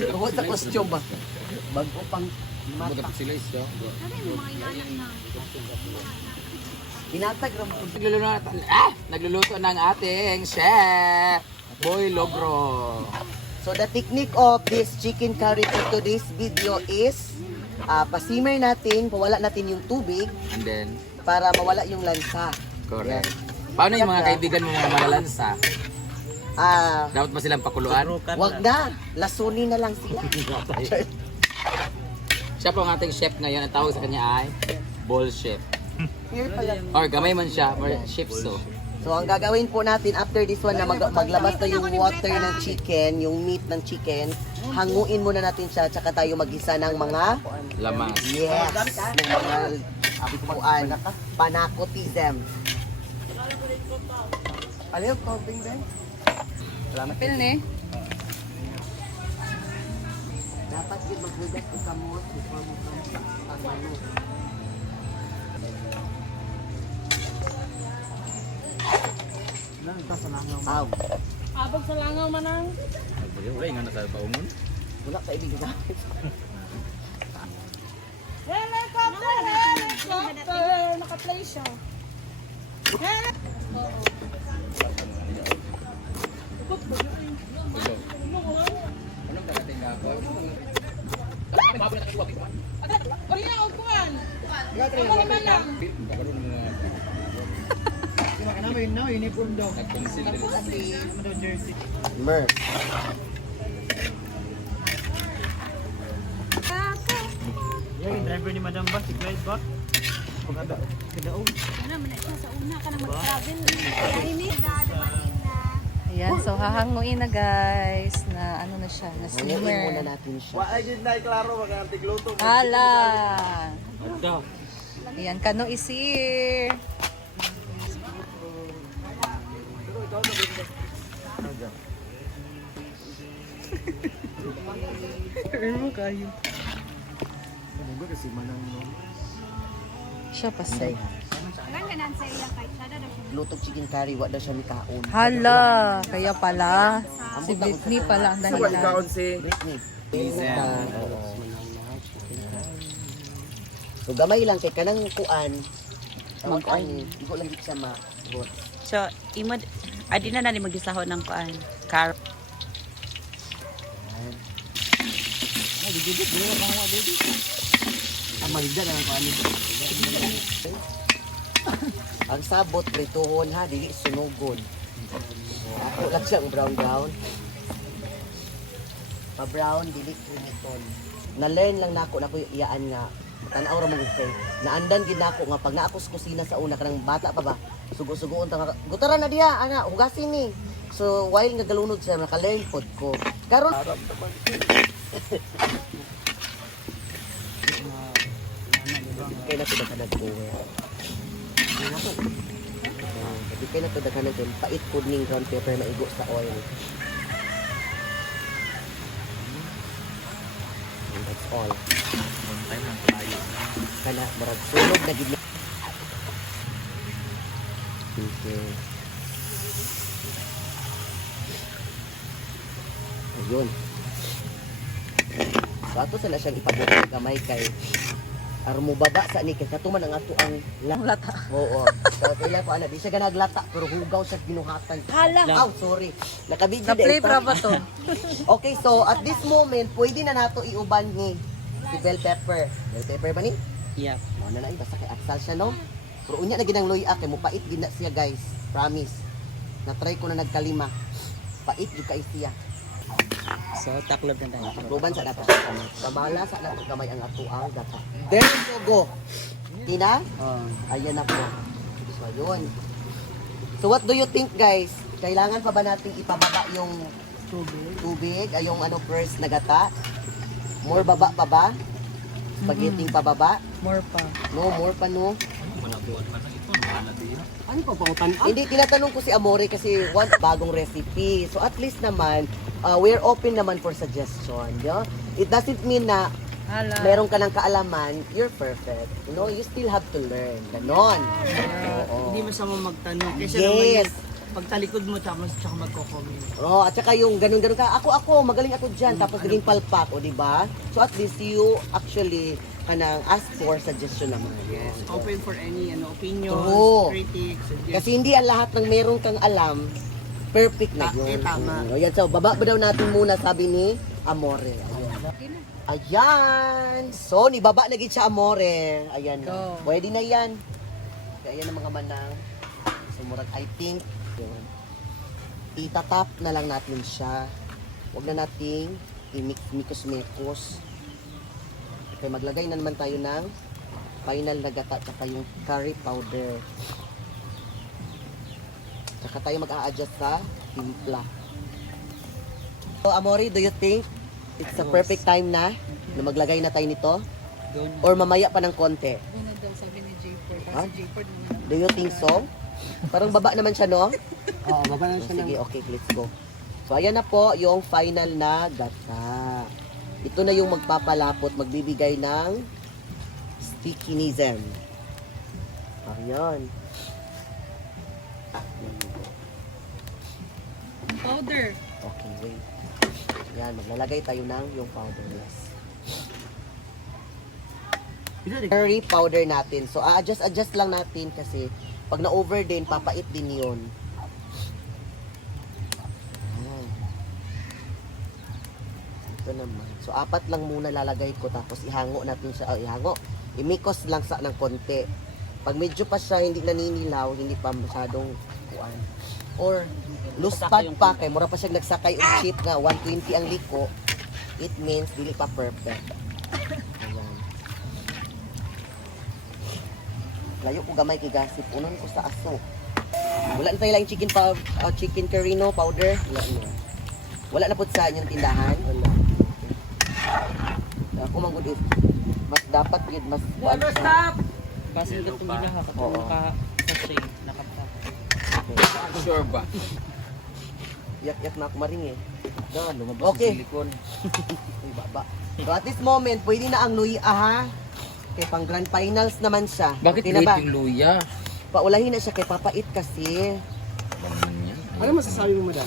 Tungkol sa costume ba? Bago pang mata. Sila isyo. Binatag ram po. Nagluluto ng ating chef, Boy Logro. So the technique of this chicken curry for today's video is pasimmer natin, pawala natin yung tubig And then, para mawala yung lansa. correct. Paano yung mga kaibigan mo mga malalansa? Dapat ba silang pakuluan? Wag na, lasunin na lang sila. Siya po ang ating chef ngayon. Ang tawag sa kanya ay Ball Chef. Here pala. Or gamay man siya, or chef so. So ang gagawin po natin after this one na maglabas na yung water ng chicken, yung meat ng chicken, hanguin muna natin siya tsaka tayo magisa ng mga Lamas. yes, ng mga abuan, panakotism. Ano yung counting din? Salamat. Pil ni. Dapat din maghugas ng kamot before mo pagmano. Aw, Abog sa langaw manang. Wala nga nasa paungon. wala ka ibig na. Helicopter! Helicopter! Naka-play siya. Anong karating nga ako? Oriya, upuan! Ako naman lang. Nag-conceal din. Mer. Yung driver ni Madam ba, si Clyde ba? Kadaog. Ayan, so hahanguin na guys na ano na siya, na Hanguin muna simmer. natin siya. Ay, did na klaro mag-antigluto. Hala! Ado. Ayan, kano isir. Ano kayo? Siya pa Say, sa. lutog chicken curry, wala daw siya ni kaon. Hala, kaya pala. Si Britney pala ang dahilan. si Britney. So gamay lang kay kanang kuan. Tawag kuan ni, igo lang gid siya ma. So, adi na na magisahon ng kuan. Carrot. Ay, di gid mo ang wa baby. Amalida na ang kuan ni. Ang sabot prituhon ha, dili sunugon. Ako lang siyang brown. Pa-brown, dili kiniton. Na-learn lang nako na ko iyaan nga tanaw ra mo kay. Naandan gid nako nga pag naakos kusina sa una kanang bata pa ba. Sugo-sugoon ta nga gutara na diha ana hugasin ni. So while nga galunod siya naka-learn pod ko. Karon kay na pud ka nag-uwi. Hindi kayo na tadakanan dyan. Pait po ning ground pepper maigo sa oil. And that's all. One time lang tayo. Kana, marag sunog na gid. Okay. Ayun. So ato sila siyang ipabuti kamay kay aron mo baba sa ni kay katuman ang ato ang Lata. Oo. So, kailan ko, di siya ganaglata, pero hugaw siya ginuhatan. Hala. Oh, sorry. Nakabidyo Na-play pra ba to? Okay, so at this moment, pwede na nato iuban ni si bell pepper. Bell pepper ba ni? Yep. Ano na, basta kay aksal siya, no? Pero unya na ginang loya, kay mo pait gina siya, guys. Promise. Na-try ko na nagkalima. Pait gid kay siya. So, taklob na tayo. Takloban sa data. Kamala sa nato kamay ang ato ang data. Then, so go. Tina? Ayan na po. So, yun. So, what do you think, guys? Kailangan pa ba natin ipababa yung tubig? Ay, yung ano, first na gata? More baba pa ba? Spaghetti pababa? More pa. No, more pa, no? Ano pa pangutan? Hindi, tinatanong ko si Amore kasi want bagong recipe. So, at least naman, we're open naman for suggestion. Yeah? It doesn't mean na Hala. meron ka ng kaalaman, you're perfect. You know, you still have to learn. Ganon. Oo. Hindi mo sa magtanong. Kasi naman Yes. Pagtalikod mo, tsaka magko-comment. Oh, at saka yung ganun-ganun ka, ako, magaling ako dyan, tapos naging palpak, o di ba? So at least you actually kanang ask for suggestion naman. Yes, open for any opinions, Oo. critics, suggestions. Kasi hindi ang lahat ng meron kang alam, perfect na yun. Tama. Ayan, so baba ba daw natin muna, sabi ni Amore. Ayan. So, nibaba na gid siya Amore. Ayan na. Go. Pwede na yan. Kaya yan ang mga manang. So, murag, I think, yun. Itatap na lang natin siya. Huwag na nating imikos-mikos. Okay, maglagay na naman tayo ng final na gata tsaka yung curry powder. Tsaka tayo mag-a-adjust sa timpla. So, Amore, do you think it's a perfect time na maglagay na tayo nito? Or mamaya pa ng konti? Ano daw sabi ni J-Ford? Ha? Si J-Ford naman. Do you think so? Parang baba naman siya, no? Oo, baba na siya Sige, okay, let's go. So, ayan na po yung final na gata. Ito na yung magpapalapot, magbibigay ng stickinism. Ayan. Powder. Okay, wait. Ayan, maglalagay tayo ng yung powder. Yes. Curry powder natin. So, adjust lang natin kasi pag na-over din, papait din yun. Ayan. Ito naman. So, 4 lang muna lalagay ko tapos ihango natin siya. Imikos lang sa ng konti. Pag medyo pa siya hindi naninilaw, hindi pa masyadong kuan. Or luspad pa kay mura pa siya nagsakay og chip nga 120 ang liko. It means dili pa perfect. Ayan. Layo ko gamay kay gasip unon ko sa aso. Wala na tayo lang chicken curry no powder. Wala na pud sa inyong tindahan. Wala. Ako man gud mas dapat gid mas stop! Kasi ito itong ginaha ka Oo. sachet, nakatap. Sure ba? yak na ako maring eh. Lumabas Okay. yung silikon. Uy, baba. So at this moment, pwede na ang luya ha. Kay pang grand finals naman siya. Bakit Okay na ba? late yung luya? Paulahin na siya kay papait kasi. Ano masasabi mo, madam?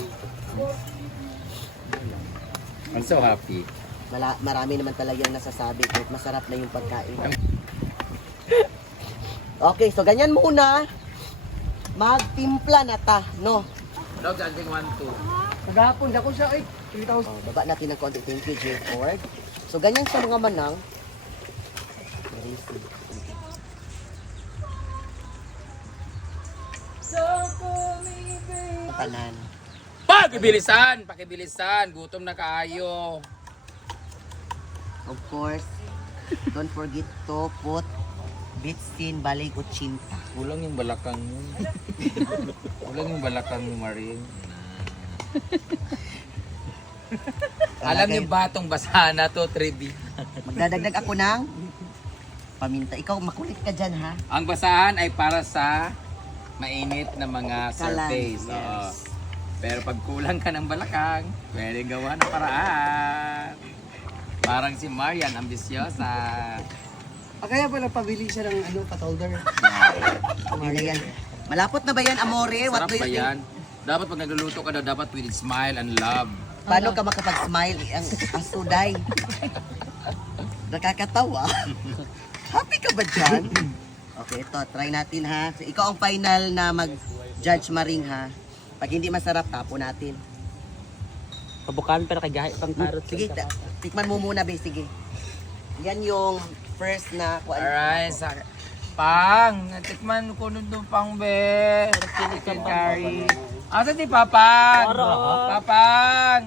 I'm so happy. Marami naman talagang nasasabi kahit masarap na yung pagkain. Okay, so ganyan muna. Magtimpla na ta, no? Dog, dancing 1-2. Kagapon, dako siya, ay. Oh, baba natin ng konti. Thank you, J. Ford. So ganyan siya mga manang. Tanan. Pakibilisan. Gutom na kaayo. Of course, don't forget to put bitsin balay kutsinta. Kulang yung balakang mo. Kulang yung balakang mo, Maring. Alam niyo ba itong basahan na to, 3D? Magdadagdag ako ng paminta. Ikaw, makulit ka dyan, ha? Ang basahan ay para sa mainit na mga Kalan, surface. yes. Oo. Pero pag kulang ka ng balakang, pwede gawa ng paraan. Parang si Marian, ambisyosa. Kaya pala pabili siya ng patolder. Yun na yan. Malapot na ba yan, Amore? What Sarap do you ba think? yan? Dapat pag nagluluto ka daw, dapat with smile and love. Paano ka makapag-smile? Ang asuday. Nakakatawa. Happy ka ba dyan? Okay, ito. Try natin, ha? So, ikaw ang final na mag-judge, Maring, ha? Pag hindi masarap, tapo natin. Pabukan pero kagahi pang tarot. Sige, tikman mo muna, be. Sige. Yan yung first na kuan. Alright, Pang, natikman ko nun doon pang be. Chicken curry. Asa si Papang? Papang!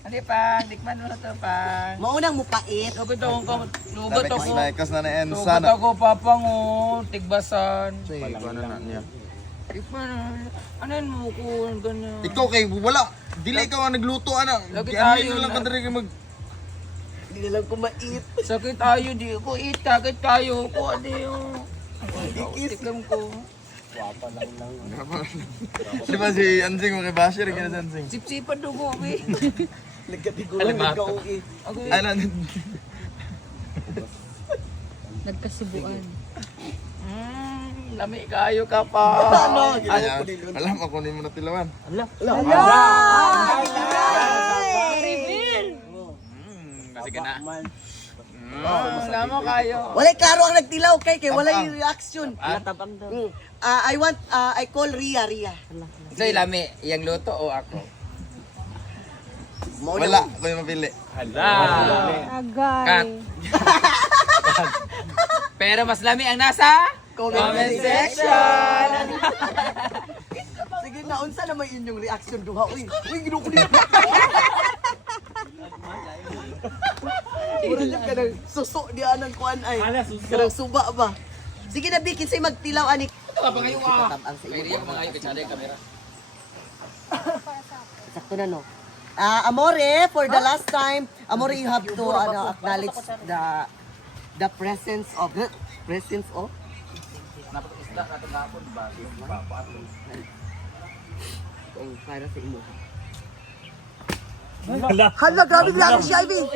Hindi Pang, tikman mo na to Pang. Maunang mupait. Lugot ako, lugot ako. Laikas na na Lugot sana. ako Papang oh, tigbasan. Paano na niya? Tikman, anan mo ko, ganyan. Ikaw kay wala. Dili ka nga nagluto ana. Lagi Ano tayo lang na- ka diri mag Hindi na lang kumait. Sakit tayo, di ko eat, sakit tayo ko, adi yung. Tiklam ko. Di ba si Ansing mo kay Basher kay Ansing? Sip-sipan dugo, be. Nagkatigulang nagka-uwi. Ano Nagkasibuan. Lami kayo ka pa. Ayan. Alam ako ni mo natilawan. Kasi ka na. Alam mo kayo. Walay klaro ang nagtilaw kay walay reaction. Natabang daw. I call Ria. So, lami, iyang luto o ako? Wala, ko yung mapili. Cut. Pero mas lami ang nasa comment section. Sige na, unsa naman inyong reaction duha? Uy, ginukuli. Mura niya ka ng suso di anang kuan ay. Kanang suba ba? Sige na, Bikin, say magtilaw, ani. Ito ka pa ngayon ah. Tatabang sa Kaya iyo. riyak mga kayo, kaya yung camera. Sakto na, no? Amore, for the last time, Amore, you have to acknowledge the presence of Napag-isda ka itong hapon ba? oh, para sa imo. Hala, grabe lang si Ivy.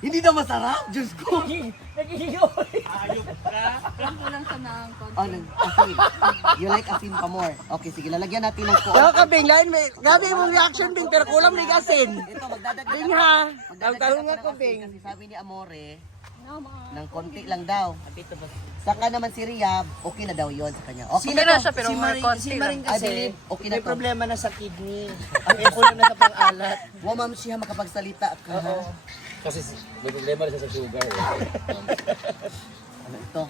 Hindi na masarap, Diyos ko. Asin. You like asin pa more. Okay, sige, lalagyan natin ng ko. Pero kabing, grabe mong reaction, Bing, pero kulang may asin. Ito, magdadagdag. Bing ha, Magdadagdag tawag nga ako ko, ng Bing. asin kasi sabi ni Amore, ng konti lang daw. Saka naman si Ria, okay na daw yon sa kanya. Okay na to. pero more konti lang. I believe, okay na May to. problema na sa kidney. Ang epula na sa pang-alat. Wa ma'am siya makapagsalita ka. Ha? Kasi may problema rin siya sa sugar. Ano ito?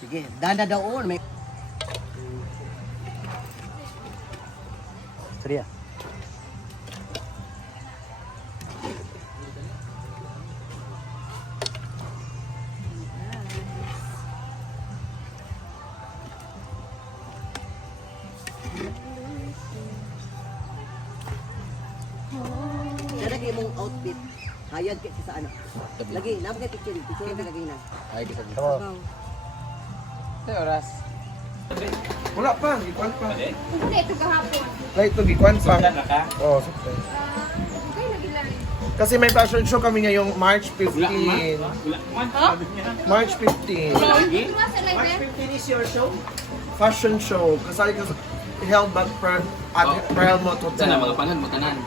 Sige, dana daw on. May... Sorry ah. Lagi mong outfit. Hayag ka sa ano. Lagi, naman ka picture. Picture ka lagi na. Ay, kasi dito. Ito oras. Wala pa, gikuan pa. Hindi, ito kahapon. Right, ito gikuan pa. Oo, super. Okay, nagilan. Kasi may fashion show kami ngayong March 15. March 15. Ito nga sa live eh. 15 is your show? Fashion show. Kasi held back at Pearl Motor Sana mga panan mo tanan.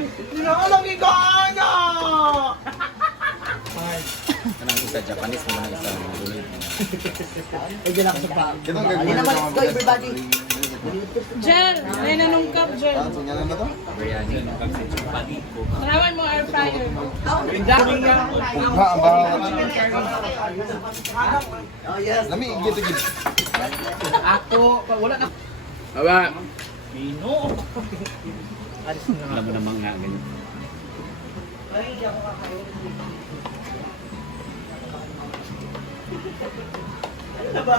Hindi na alam gigana! Kanang isa Japanese mo na isa. Ay, dyan ako sa pa. Ito ang Ali naman, let's go everybody. Jel, may nanungkap, Jel. Ah, sinyalan na to? Biryani no kasi chapati ko. Malaman mo air fryer. Ugha ang bawat. Oh, yes. Lami, gito gito. Baba. Alam mo namang nga ganyan. Ano ba?